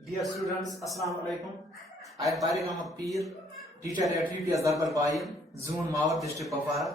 Dear students, Assalamu alaikum. I am Tariq Ahmad Peer, teacher at UPS Darbar Bayim, Zone Mawar district of Ara.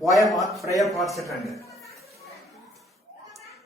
poem of prayer for Saturday.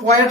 poet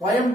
poem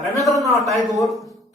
Rabindranath Tagore,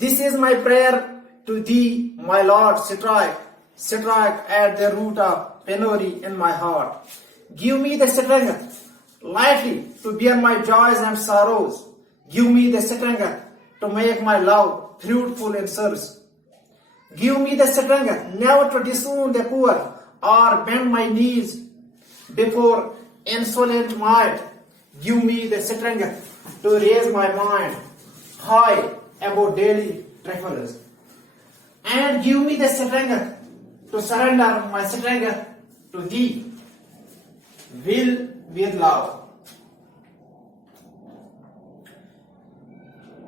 This is my prayer to thee, my Lord, strike at the root of penury in my heart. Give me the strength lightly to bear my joys and sorrows. Give me the strength to make my love fruitful in service. Give me the strength never to disown the poor or bend my knees before insolent might. Give me the strength to raise my mind high above daily trifles. And give me the strength to surrender my strength to thee, will with love.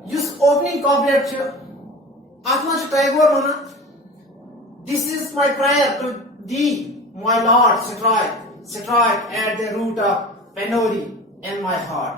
This opening couplet Atma Tagore mana, this is my prayer to thee, my Lord, strike at the root of penury in my heart.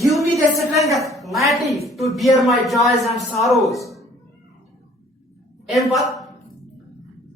Give me the strength lightly to bear my joys and sorrows.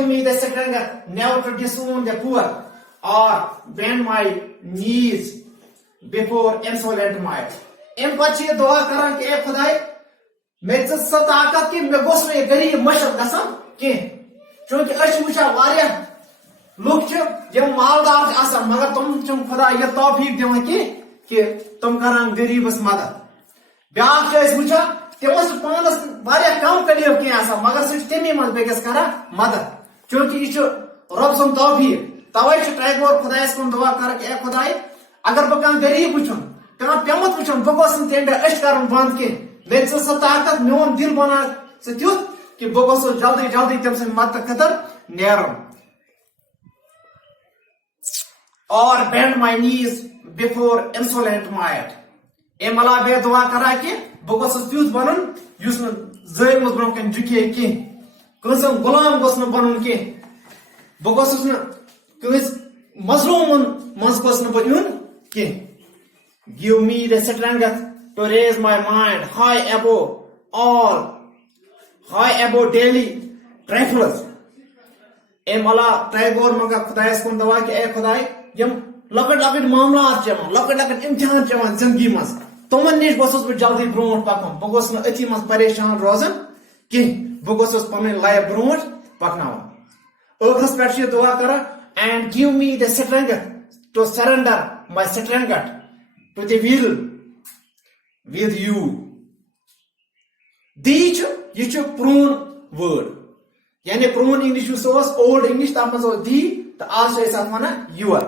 give me the strength never to disown the poor or bend my knees before insolent might. ام پتہ یہ دعا کران کہ اے خدائے میں سہ طاقت کہ میں گوس نہ غریب مشر گژھان کی چونکہ اس وچھا واریاہ لوگ یم مالدار آسان مگر تم چم خدا یہ توفیق دِوان کہ تم کران غریبس مدد بیاکھ اس وچھا تمس پانس واریاہ کم کلیو کی آسان مگر سہ تمی من بیکس کران مدد چونکہ یہ رب سن توفیق توے ٹیگور خدایس کن دعا کر کہ اے خدائے اگر بہ کانٛہہ غریب وچھن کانٛہہ پیمت وچھن بہ گوس نہٕ تمہِ أچھ کرُن بنٛد کینٛہہ مےٚ دِژ سۄ طاقت میون دل بنا سُہ تیُتھ کہ بہ گوٚژھُس جلدی جلدی تٔمۍ سٕنٛدِ مدتہٕ خٲطرٕ نیرُن اور bend my knees before insolent might. ام علاوہ بے دعا کرا کہ بہ گوٚژھُس تیُتھ بنُن یُس نہٕ زٲیمٕژ برونٛہہ کَنہِ جُکے کینٛہہ کٲنٛسہِ ہُنٛد غلام گوٚژھ نہٕ بنُن کینٛہہ بہ گوٚژھُس نہٕ کٲنٛسہِ مظلوٗمن منٛز گوٚژھ نہٕ بہٕ یُن کینٛہہ. Give me the strength to raise my mind high above daily trifles. ام علاوہ ٹیگور منگا خدایس کن دعا کہ اے خدائے یم لکٹ لکٹ معاملات لکٹ لکٹ امتحان چون زندگی مز تمن نش گوسس بہ جلدی برونٹ پکن بہ گوس نہ اتی مز پریشان روزن کی بہ گوسس پنن لائف برونٹ پکناون. ٲخرس پٮ۪ٹھ چھِ دعا کران and give me the strength to surrender my strength to the will with you. دی یہ پرون word یعنی پرون انگلش یُس اوس اولڈ انگلش تتھ منٛز اوس دی تو آج چھِ أسۍ اتھ ونان یور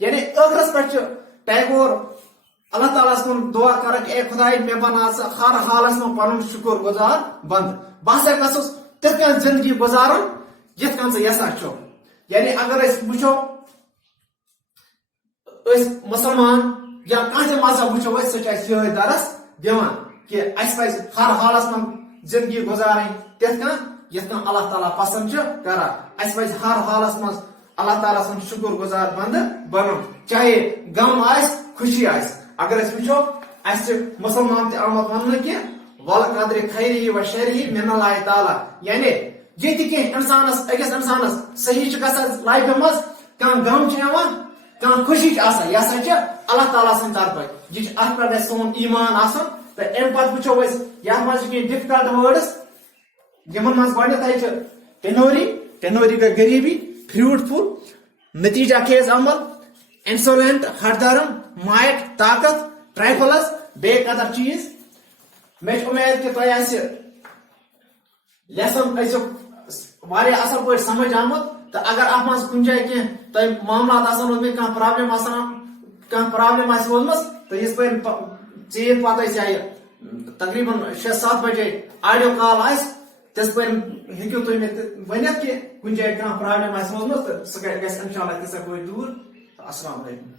یعنی ٲخرس پٮ۪ٹھ چھُ ٹیگور اللہ تعالیٰ کُن دعا کران کہ اے خداے مےٚ بنا ژٕ ہر حالس منٛز پنُن شکر گزار بند بہٕ ہسا گژھُس تِتھ کٔنۍ زندگی گزارُن یِتھ کٔنۍ ژٕ یژھان چھُکھ. یعنی اگر أسۍ وٕچھو أسۍ مسلمان یا کانٛہہ تہِ مذہب وٕچھو أسۍ سُہ چھُ اَسہِ یِہوٚے درس دِوان کہ اَسہِ پزِ ہر حالس منٛز زندگی گزارٕنۍ تِتھ کٔنۍ یِتھ کٔنۍ اللہ تعالیٰ پسند چھُ کران. اَسہِ پزِ ہر حالس منٛز اللہ تعالیٰ سُنٛد شکر گزار بندٕ بنُن چاہے غم آسہِ خوشی آسہِ. اگر أسۍ وٕچھو اَسہِ چھِ مسلمان تہِ آمُت وننہٕ کہ ول قدرِ خیری و شری من اللہ تعالیٰ یعنی ییٚتہِ کینٛہہ انسانس أکِس انسانس صحیح چھُ گژھان لایفہِ منٛز کانٛہہ غم چھُ یِوان کانٛہہ خوشی چھِ آسان یہِ ہسا چھِ اللہ تعالیٰ سٕنٛدِ طرفہٕ یہِ چھُ اتھ پٮ۪ٹھ گژھِ سون ایمان آسُن تہٕ امہِ پتہٕ وٕچھو أسۍ یتھ منٛز چھِ کینٛہہ ڈِفکلٹ وٲڈٕس یِمن منٛز گۄڈنیتھٕے چھِ ٹینوری گٔے غریبی فروٗٹفُل نتیجہ خیز عمل انسولینٹ ہردرم مائٹ طاقت ٹرائفلس بے قدر چیز. مےٚ چھِ اُمید کہ تۄہہِ آسہِ لیسن أزیُک واریاہ اصل پٲٹھۍ سمجھ آمُت تہٕ اگر اتھ منٛز کُنہِ جایہِ کینٛہہ تۄہہِ معاملات آسن روٗدمٕتۍ کانٛہہ پرابلم آسہِ روٗزمٕژ تہٕ یِژ پٲرۍ ژیٖر پتہٕ أسۍ چاہے تقریٖباً 6-7 بجے آڈیو کال آسہِ تِژ پٲرۍ ہیٚکِو تُہۍ مےٚ ؤنِتھ کہ کُنہِ جایہِ کانٛہہ پرابلم آسہِ روٗزمٕژ تہٕ سُہ گژھِ انشاءاللہ تِژھے پٲٹھۍ دوٗر. السلام علیکم.